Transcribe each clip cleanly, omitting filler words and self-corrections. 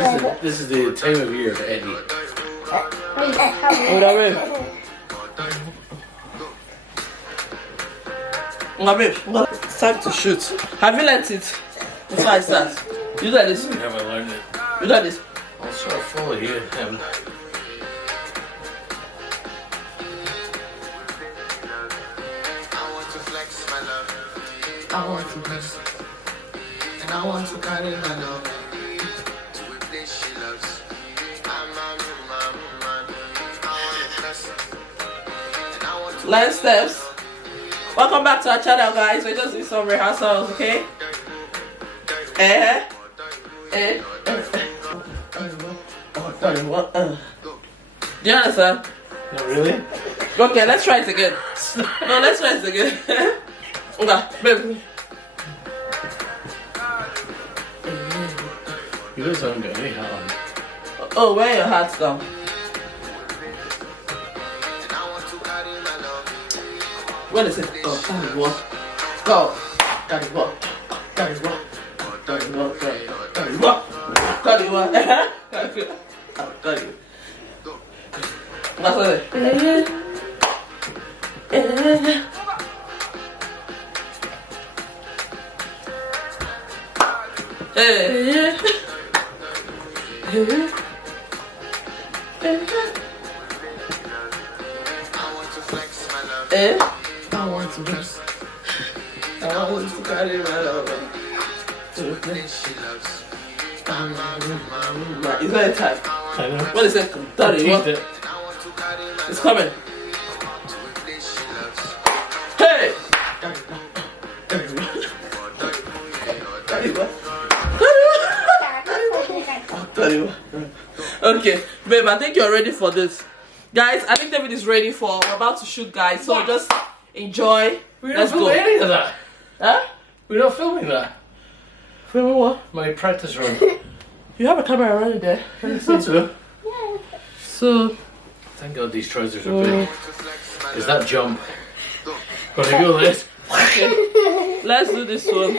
This is the time of year to Eddie. It's time to shoot. Have you learnt it? Before I start. You learn this? Have I learned it? You learn this? I'll sort of follow you. I want to bless. And I want to carry my love. To a place she loves. Line steps. Welcome back to our channel, guys. We're just doing some rehearsals, okay? Do you understand? Not really? Okay, let's try it again. No, let's try it again. Okay, baby. You guys haven't got any hat on. Oh, wear your hats down. What is it? Oh, carry what? Go. Carry what? Carry what? Carry what? Carry what? Carry what? Carry what? Carry what? That's what it is. Hey. I want to rest. I want to carry my love to the place she loves. It's not a time. I know. What is it? Daddy, it's coming. Hey! Okay, babe, I think you're ready for this. Guys, I think David is ready for, we're about to shoot, guys, so just enjoy. We're Let's not filming go. any of that. Huh? We're not filming that. Filming what? My practice run. You have a camera already there. Me too. So, Thank God these trousers are big. Is that jump? Gonna go this. okay, let's do this one.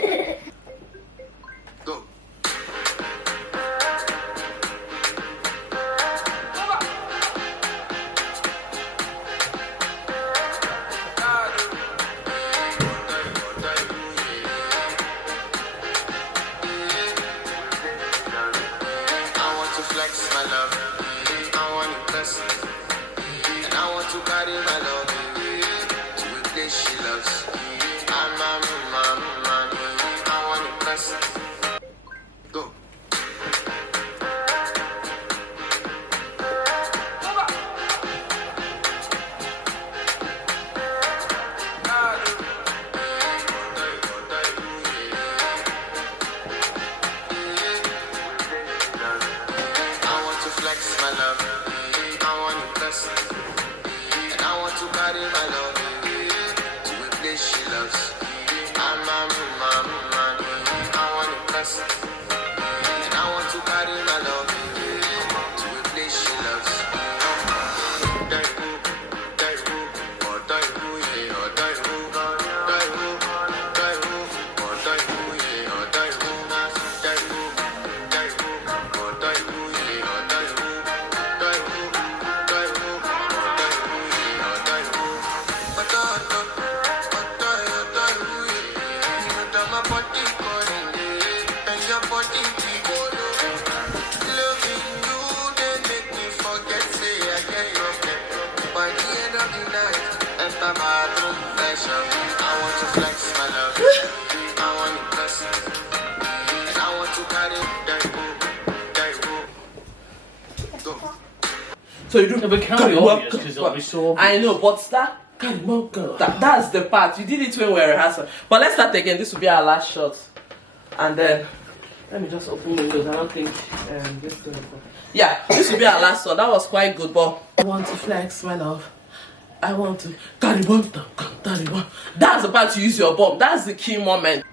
So you do No, but it can't be obvious because it'll be so obvious. I know, but that's the part. You did it when we were rehearsing. But let's start again. This will be our last shot. And then, let me just open the windows. I don't think this thing is... Yeah, this will be our last one. That was quite good, but... I want to flex, my love. I want to... That's the part you use your bomb. That's the key moment.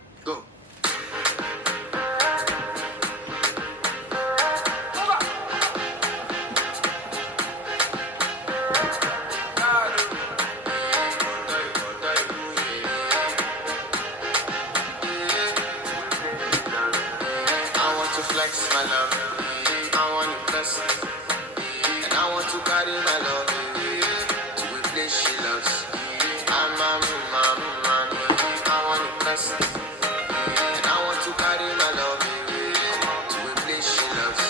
Flex my love. want to bless. And I want to carry my love to a place she loves. I want to bless. And I want to carry my love to a place she loves.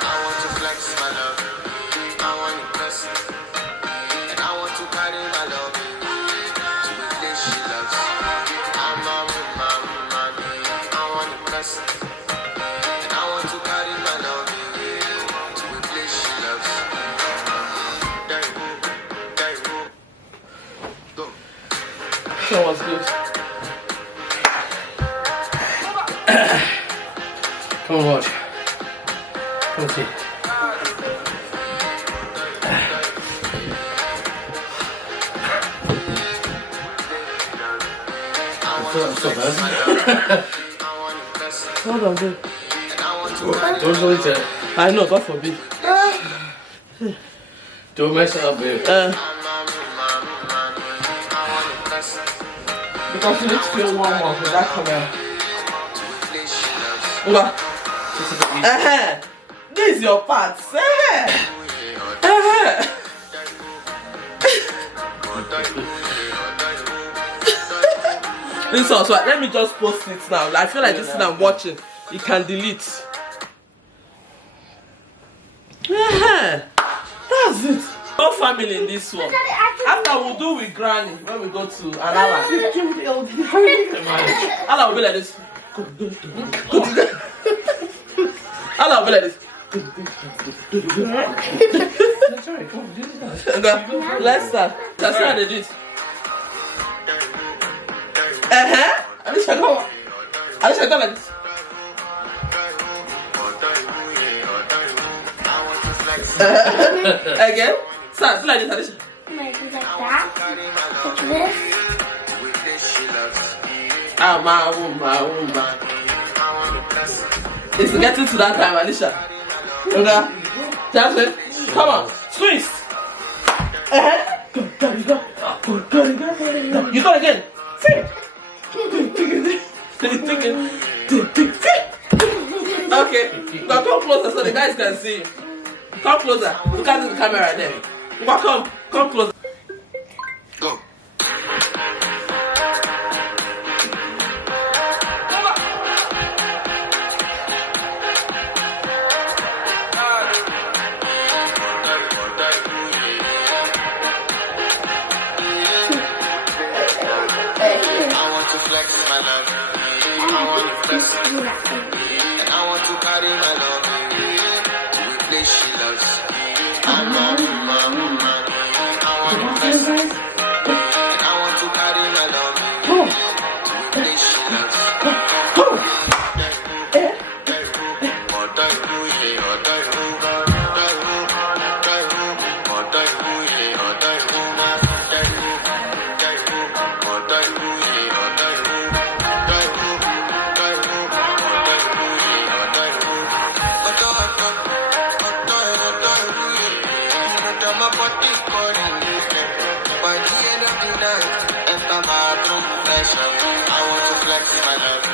I want to flex my love. I want to press. And I want to carry my love to a place she loves. I'm a woman. I want to press. And I want to carry my love to a place she loves. Go. That was good. Come on, watch. Come see. So bad. What am I doing? Don't go into it. I know, God forbid. Don't mess it up, babe. Because you need to feel one more with that camera. This is your part. This also, let me just post it now. I feel like this thing I'm watching, you can delete. That's it. No family in this one. After we'll do with Granny when we go to Anala. Allah will be like this. Allah will be like this. Let's start. That's how they do it. Alicia, come on. Alicia, go like this. Again. Start like this, Alicia. Like that. Like this. Ah, my woman. It's getting to that time, Alicia. Okay. That's it. Come on. Twist. You go again. Okay. Now come closer so the guys can see. Come closer. Look at the camera right there. Come closer. Go. And I want to carry my love to a place she loves. I'm a woman. I want to bless. And I want to carry my love to a place she loves. I want to flex my love.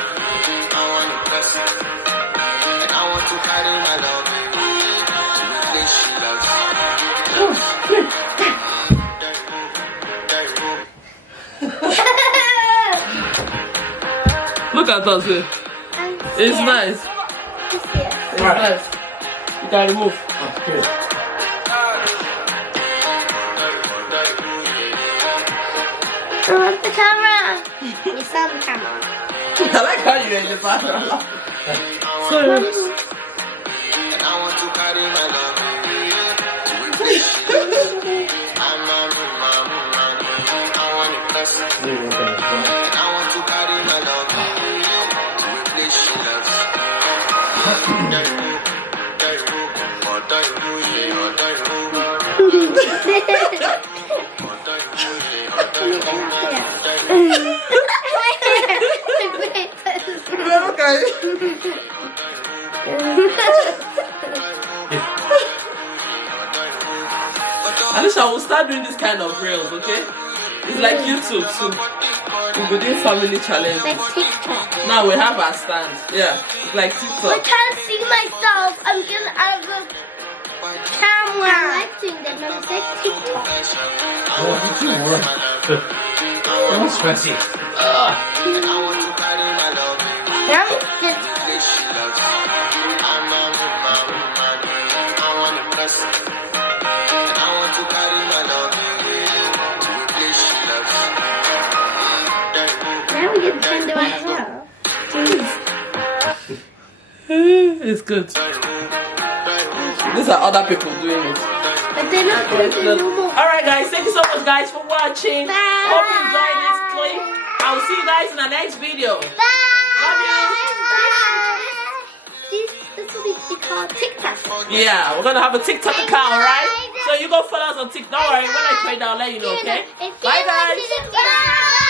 I want to bless. And I want to carry my love to a place she loves. Look at us here. It's nice. It's nice. You can remove. Good. Turn off the camera. You saw the camera. I like how you in the background. So, And I want to carry my love to a place she loves. I'm a woman. I want to bless. And I want to carry my love Alicia, we'll start doing this kind of reels, okay? It's like YouTube too. We're doing family challenge. Like TikTok. Now we have our stand. Yeah, it's like I TikTok. can't see myself. I'm getting out of the camera. I like doing that, but it's like TikTok. Oh, you do work. Don't stress it. Now it's good. Now we get to do it as well. It's good. These are other people doing it. But they're not going to do more. Alright guys, thank you so much guys for watching. Bye. Hope you enjoyed this clip. I'll see you guys in the next video. Bye. Love This will be called TikTok. Yeah, we're gonna have a TikTok account, alright? So you go follow us on TikTok. Don't worry, when I create that, I'll let you know, okay? Bye guys. Bye.